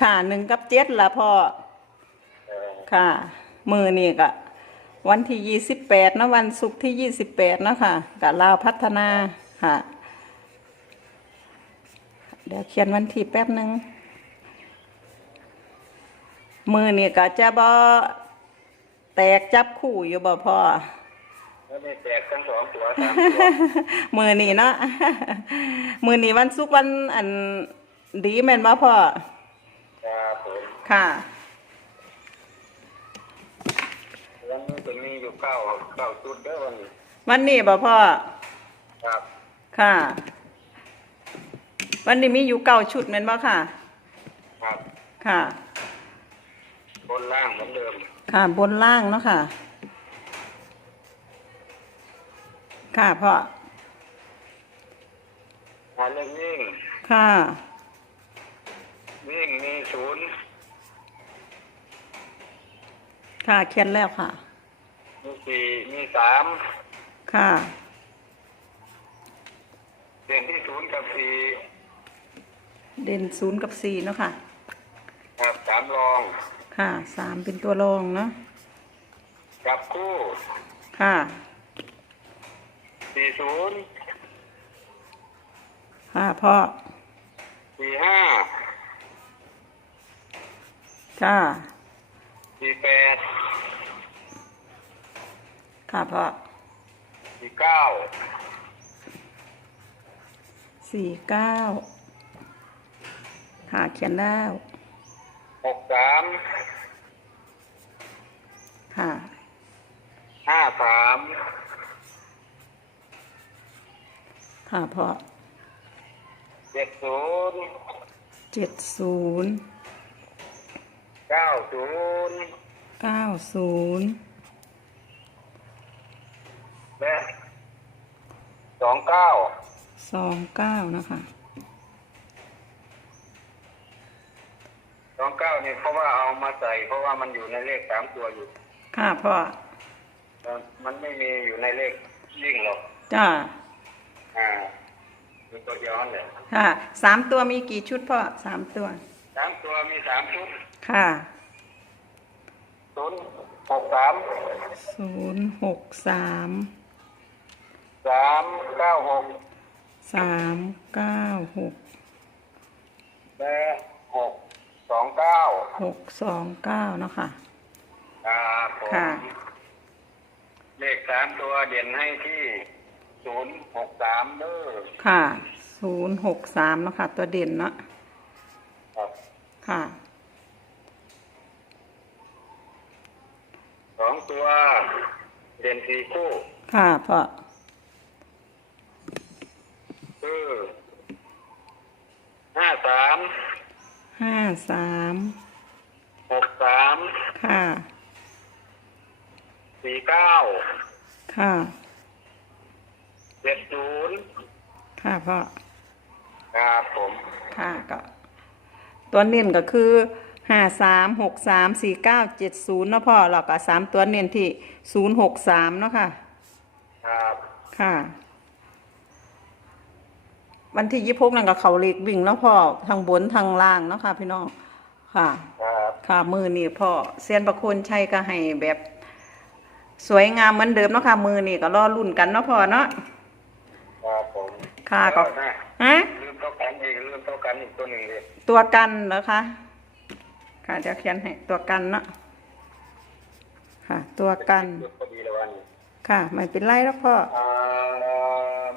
ค่ะหนึ่งกับเจ็ดละพ่อ เออค่ะ มือนี่ก็วันที่ยี่สิบแปดนะวันศุกร์ที่ยี่สิบแปดนาะคะกับลาวพัฒนาค่ะ เดี๋ยวเขียนวันที่แป๊บหนึ่งมือนี่ก็จะบ่แตกจับคู่อยู่บ่พ่อ แล้วนี่แตกทั้งสองตัวสามตัว มือนี่เนาะ มือนี่วันศุกร์วันอันดีแม่นบ่พ่อครับ ผมค่ะ วันนี้จะมีอยู่เก้าเก้าจุดเด้อวันนี้วันนี้บ่พ่อ ครับค่ะ วันนี้มีอยู่เก้าชุดแม่นบ่ค่ะ ครับค่ะ บนล่างเหมือนเดิมค่ะบนล่างเนาะค่ะ ค่ะพ่อ หาเรื่องวิ่งค่ะ วิ่งมีศูนย์ ค่ะเขียนแล้วค่ะ มีสี่มีสามค่ะ เด่นที่ศูนย์กับสี่เด่นศูนย์กับสี่เนาะค่ะ ครับสามรองค่ะสามเป็นตัวรองเนาะจับคู่ค่ะสี่ศูนย์ค่ะพ่อสี่ห้าค่ะ สี่แปดค่ะพ่อสี่เก้าสี่เก้าค่ะเขียนแล้วหกสามค่ะห้าสามค่ะพ่อเจ็ดศูนย์เจ็ดศูนย์เก้าศูนย์เก้าศูนย์และสองเก้าสองเก้านะคะสองเก้านี่เพราะว่าเอามาใส่ เพราะว่ามันอยู่ในเลขสามตัวอยู่ ค่ะพ่อมันไม่มีอยู่ในเลขยิ่งหรอกจ้าอ่ามีตัวเดียวนั่นแหละค่ะสามตัวมีกี่ชุดพ่อสามตัวสามตัวมีสามชุดค่ะ ศูนย์หกสามศูนย์หกสามสามเก้าหกสามเก้าหกและหกสองเก้าหกสองเก้าเนาะค่ะ ครับผมค่ะ เลขสามตัวเด่นให้ที่ศูนย์หกสามเด้อค่ะศูนย์หกสามเนาะค่ะ ตัวเด่นเนาะครับ ค่ะ สอง ตัว เด่นสี่คู่ ค่ะพ่อ คือห้าสามห้าสาม หกสามค่ะ สี่เก้าค่ะ เจ็ดศูนย์ค่ะพ่อ ครับผม ค่ะก็ ตัวเน้นก็คือ ห้าสามหกสามสี่เก้าเจ็ดศูนย์เนาะพ่อเราก็สามตัวเน้นที่ศูนย์หกสามเนาะค่ะ ครับค่ะ วันที่ยี่พกนั่นก็เขาเล็กวิ่งเนาะพ่อทางบนทางล่างเนาะค่ะ พี่น้องค่ะ ครับค่ะมือนี่พ่อเซียนประคุณชัยก็ให้แบบสวยงามเหมือนเดิมเนาะค่ะมือนี่ก็รอรุ่นกันเนาะพ่อเนาะครับผมค่ะก็แล้วนะฮะลืมเท่ากันอีกลืมเท่ากันอีกตัวหนึ่งเลยตัวกันเหรอคะ ค่ะเดี๋ยวเขียนให้ตัวกันเนาะค่ะ ตัวกันพอดีเลยวันนี้ค่ะ ไม่เป็นไรแล้วพ่ออ่า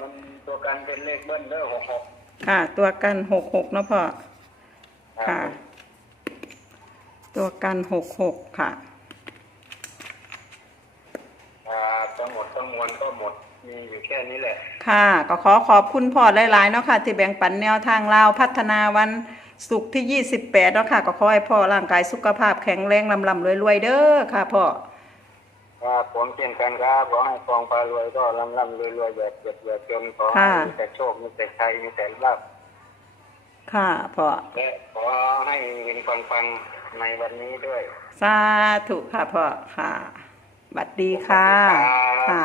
มันตัวกันเป็นเลขเบิ้ลเด้อหกหกค่ะ ตัวกันหกหกเนาะพ่อค่ะ ตัวกันหกหกค่ะอ่าทั้งหมดทั้งมวลก็หมดมีอยู่แค่นี้แหละ ค่ะ ก็ขอขอบคุณพ่อหลายๆเนาะค่ะ ที่แบ่งปันแนวทางลาวพัฒนาวัน ศุกร์ที่ 28เนาะค่ะก็ขอให้พ่อร่างกายสุขภาพแข็งแรงลำลำรวยๆเด้อค่ะพ่อครับผมเช่นกันครับขอให้ฟองปลารวยก็ร่ำร่ำรวยรวยแบบเจ็บแบบจนขอให้ค่ะมีแต่โชคมีแต่ชัยมีแต่ลาภค่ะพ่อและขอให้เห็นฟังฟังในวันนี้ด้วย สาธุค่ะพ่อค่ะบัดดีค่ะค่ะ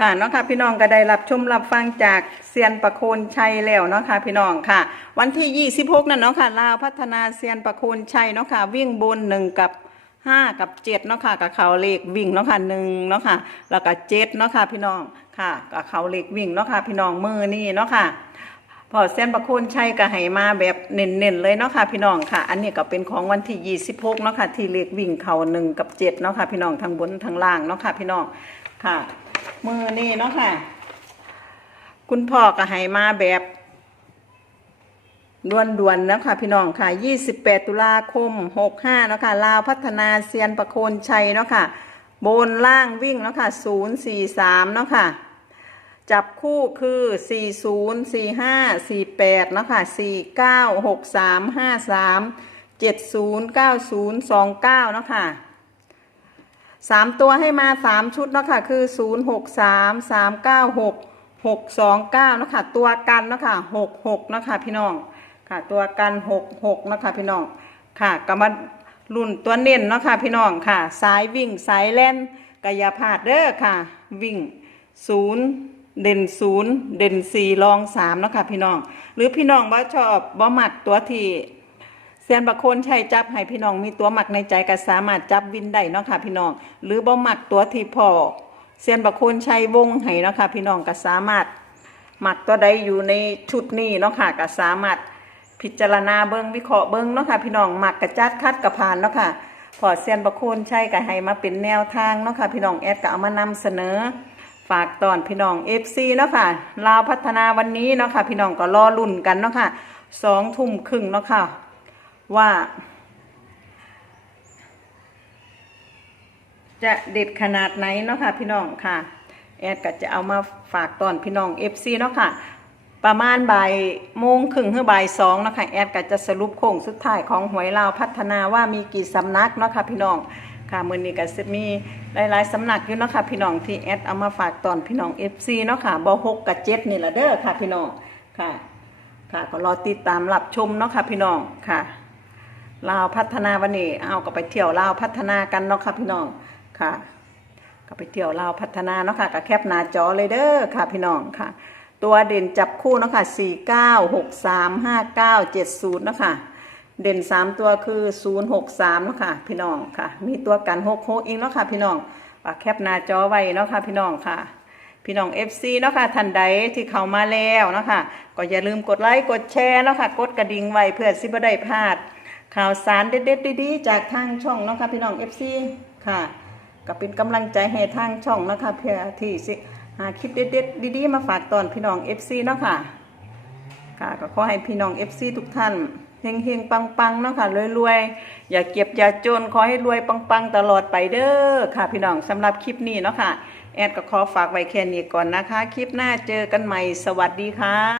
ค่ะสวัสดีรับค่ะเนาะค่ะพี่น้องก็ได้รับชมรับฟังจากเซียนประโคนชัยแล้วเนาะค่ะพี่น้องค่ะ วันที่ 26 นั่นเนาะค่ะลาวพัฒนาเซียนประโคนชัยเนาะค่ะวิ่งบนหนึ่งกับ5กับ7เนาะค่ะกับเขาเลขวิ่งเนาะค่ะหนึ่งเนาะค่ะแล้วก็เจ็ดเนาะค่ะพี่น้องค่ะกับเขาเลขวิ่งเนาะค่ะพี่น้องมือนี่เนาะค่ะพอเส้นประโคนชัยก็ให้มาแบบเน้นๆเลยเนาะค่ะพี่น้องค่ะ อันนี้ก็เป็นของวันที่ 26เนาะค่ะที่เลขวิ่งเขาหนึ่งกับ7เนาะค่ะพี่น้องทั้งบนทั้งล่างเนาะค่ะพี่น้องค่ะ มือนี่เนาะค่ะ คุณพ่อก็ให้มาแบบด่วนๆนะคะพี่น้องค่ะ 28 ตุลาคม 65เนาะค่ะลาวพัฒนาเซียนประโคนชัยเนาะค่ะ บนล่างวิ่งเนาะค่ะ 043เนาะค่ะ จับคู่คือ 40 45 48เนาะค่ะ 49 63 53 70 90 29เนาะค่ะ สามตัวให้มาสามชุดเนาะค่ะคือศูนย์หกสามสามเก้าหกหกสองเก้าเนาะค่ะตัวกันเนาะค่ะหกหกเนาะค่ะพี่น้องค่ะ ตัวกันหกหกเนาะค่ะพี่น้องค่ะก็มารุ่นตัวเน้นเนาะค่ะพี่น้องค่ะ สายวิ่งสายแล่นกายภาพเด้อค่ะ วิ่งศูนย์เด่นศูนย์เด่นสี่รองสามเนาะค่ะพี่น้อง หรือพี่น้องว่าชอบบ่มักตัวที่ เซียนบะโคนใชัยจับให้พี่น้องมีตัวหมักในใจก็สามารถจับวินได้เนาะค่ะพี่น้องหรือบ่หมักตัวที่พอเซียนบะโคนใชัยวงให้เนาะค่ะพี่น้องก็สามารถหมักตัวใดอยู่ในชุดนี้เนาะค่ะก็สามารถพิจารณาเบิ้งวิเคราะห์เบิ้งเนาะค่ะพี่น้องหมักกระจัดคัดกระพานเนาะค่ะพอเซียนบะโคนใชัยก็ให้มาเป็นแนวทางเนาะค่ะพี่น้องแอดก็เอามานำเสนอฝากตอนพี่น้อง FC เนาะค่ะลาวพัฒนาวันนี้เนาะค่ะพี่น้องก็รอลุ่นกันเนาะค่ะสองทุ่มครึ่งเนาะค่ะ ว่า จะเด็ดขนาดไหนเนาะค่ะพี่น้องค่ะ แอดก็จะเอามาฝากตอนพี่น้อง FC เนาะค่ะ ประมาณบ่ายโมงครึ่งหรือบ่ายสองเนาะค่ะแอดก็จะสรุปโค้งสุดท้ายของหวยลาวพัฒนาว่ามีกี่สำนักเนาะค่ะพี่น้องค่ะมือนี้ก็จะมีหลายๆสำนักอยู่เนาะค่ะพี่น้องที่แอดเอามาฝากตอนพี่น้อง FC เนาะค่ะบอหกกับเจ็ดนี่ละเด้อค่ะพี่น้องค่ะ ค่ะก็รอติดตามรับชมเนาะค่ะพี่น้องค่ะ ลาวพัฒนาวันนี้เอาก็ไปเที่ยวลาวพัฒนากันเนาะค่ะพี่น้องค่ะ ก็ไปเที่ยวลาวพัฒนาเนาะค่ะก็แคปหน้าจอเลยเด้อค่ะพี่น้องค่ะ ตัวเด่นจับคู่เนาะค่ะสี่เก้าหกสามห้าเก้าเจ็ดศูนย์เนาะค่ะเด่นสามตัวคือศูนย์หกสามเนาะค่ะพี่น้องค่ะ มีตัวกันหกหกอีกเนาะค่ะพี่น้องฝากแคปหน้าจอไว้เนาะค่ะพี่น้องค่ะพี่น้อง FC เนาะค่ะท่านใดที่เข้ามาแล้วเนาะค่ะก็อย่าลืมกดไลค์กดแชร์เนาะค่ะกดกระดิ่งไว้เพื่อสิบได้พลาด ข่าวสารเด็ดๆดีๆจากทางช่องนะคะพี่น้อง FC ค่ะก็เป็นกำลังใจให้ทางช่องนะคะเพื่อที่สิหาคลิปเด็ดๆดีๆมาฝากตอนพี่น้อง FC เนาะค่ะค่ะก็ขอให้พี่น้อง FC ทุกท่านเฮงๆปังๆเนาะค่ะรวยๆอย่าเก็บอย่าจนขอให้รวยปังๆตลอดไปเด้อค่ะ พี่น้องสำหรับคลิปนี้เนาะค่ะแอดก็ขอฝากไว้แค่นี้ก่อนนะคะ คลิปหน้าเจอกันใหม่สวัสดีค่ะ